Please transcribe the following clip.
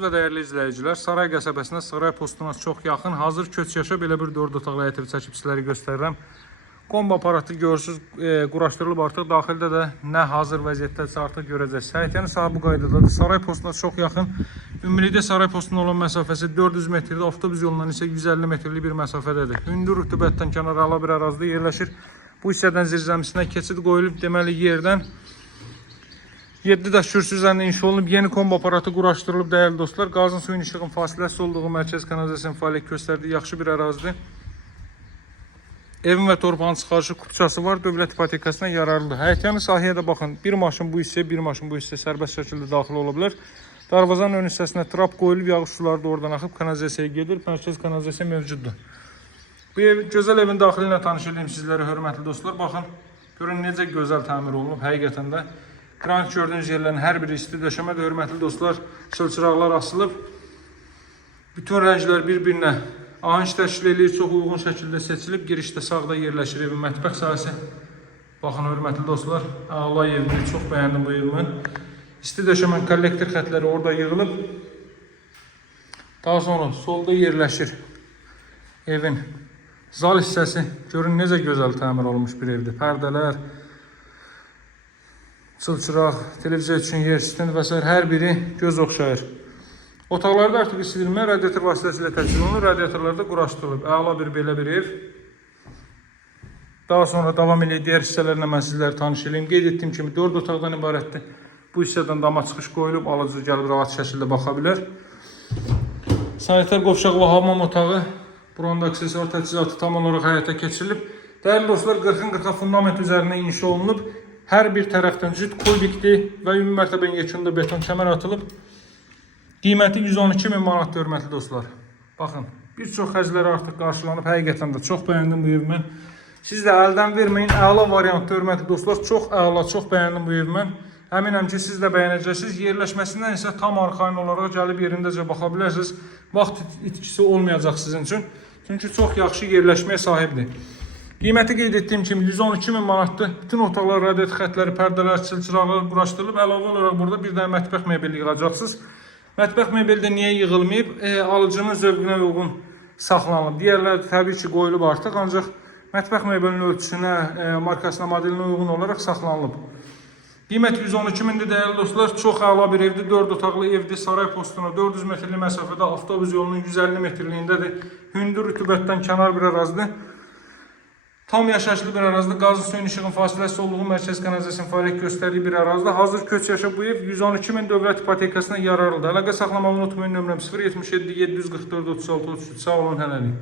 Və dəyərli izləyicilər, Saray qəsəbəsinə, Saray postuna çox yaxın, hazır köç yaşa belə bir 4 otaqlı həyət evi çəkib sizlərə göstərirəm. Kombo aparatı görürsünüz, quraşdırılıb artıq, daxildə də nə hazır vəziyyətdəsə artıq görəcəksiniz. Həyətənin sahibi bu qaydadadır. Saray postuna çox yaxın, ümumilikdə Saray postuna olan məsafəsi 400 metrdir, avtobus yolundan isə 150 metrlik bir məsafədədir. Hündür rütubətdən kənara ala bir ərazidə yerləşir. Bu hissədən zirzəmisinə keçid qoyulub, deməli yerdən 7 daş kürsü üzərində inşa olunub, yeni kombo aparatı quraşdırılıb dəyərli dostlar. Qazın suyun işığın fasiləsiz olduğu mərkəz kanalizasiyanın fəaliyyət göstərdiyi yaxşı bir ərazidir. Evin və torpağın çıxarışı kupçası var, dövlət ipotekasına yararlıdır. Həyətyanı sahəyə də baxın, bir maşın bu hissəyə, bir maşın bu hissəyə sərbəst şəkildə daxil ola bilər. Darvazanın ön hissəsinə trap qoyulub, yağış suları da oradan axıb kanalizasiyaya gedir, mərkəz kanalizasiya mövcuddur. Bu gözəl evin daxili ilə tanış edeyim sizlərə, hörmətli dostlar. Baxın, görün necə gözəl təmir olunub, həqiqətən də. Granit gördüğünüz yerlerin her biri isti döşəmədir, hörmətli dostlar. Çılçıraqlar asılıb. Bütün rənglər bir-birinə ahəng təşkil edir, çox uyğun şəkildə seçilib. Girişdə sağda yerləşir evin mətbəx sahəsi. Baxın, hörmətli dostlar, əla evdir, çox bəyəndim bu evimi. İsti döşəmənin kollektor xətləri orada yığılıb. Daha sonra solda yerləşir evin zal hissəsi. Görün necə gözəl təmir olmuş bir evdir. Pərdələr, çılçıraq, televiziya üçün yer, stend və s. hər biri göz oxşayır. Otaqlarda artıq isidilmə radiator vasitəsilə təchizat olunur, radiatorlarda quraşdırılıb. Əla bir belə bir ev. Daha sonra davam edək, digər hissələrlə mən sizləri tanış edeyim. Qeyd etdiyim kimi 4 otaqdan ibarətdir. Bu hissədən dama çıxış qoyulub, alıcı gəlib rahat şəkildə baxa bilər. Sanitar qovşaq və hamam otağı, buranın da aksesuar təchizatı tam olaraq həyata keçirilib. Dəyərli dostlar, 40-40 fundament üzərində inşa olunub. Hər bir tərəfdən cüt kubikdir və ümumi mərtəbənin yekununda beton kəmər atılıb. Qiyməti 112.000 manatdır, hörmətli dostlar. Baxın, bir çox xərcləri artıq qarşılanıb, həqiqətən də çox bəyəndim bu evi mən. Siz də əldən verməyin, əla variantdır, hörmətli dostlar. Çox əla, çox bəyəndim bu evi mən. Əminəm ki, siz də bəyənəcəksiniz. Yerləşməsindən isə tam arxayın olaraq gəlib yerindəcə baxa bilərsiniz. Vaxt itkisi olmayacaq sizin üçün. Çünki çox yaxşı yerləşməyə sahibdir. Qiyməti qeyd etdiyim kimi 112.000 manatdır. Bütün otaqlar, radiator xətləri, pərdələr, çılçıraqlar quraşdırılıb. Əlavə olaraq burada bir dənə mətbəx mebeli yığacaqsınız. Mətbəx mebeli də niyə yığılmayıb? Alıcının zövqünə uyğun saxlanılıb. Digərləri təbii ki, qoyulub artıq, ancaq mətbəx mebelinin ölçüsünə, markasına, modelinə uyğun olaraq saxlanılıb. Qiymət 112.000-dir, dəyərli dostlar. Çox əla bir evdir, 4 otaqlı evdir. Saray postuna 400 metrlik məsafədə, avtobus yolunun 150 metrliyindədir. Hündür rütubətdən kənar bir ərazidir. Tam yaşayışlı bir ərazidə, qazın suyun işığın fasiləsiz olduğu mərkəz kanalizasiyanın fəaliyyət göstərdiyi bir ərazidə. Hazır köç yaşa bu ev 112.000 dövlət ipotekasına yararlıdır. Əlaqə saxlamağı unutmayın, nömrəm 077 744 36 33. Sağ olun, hələlik.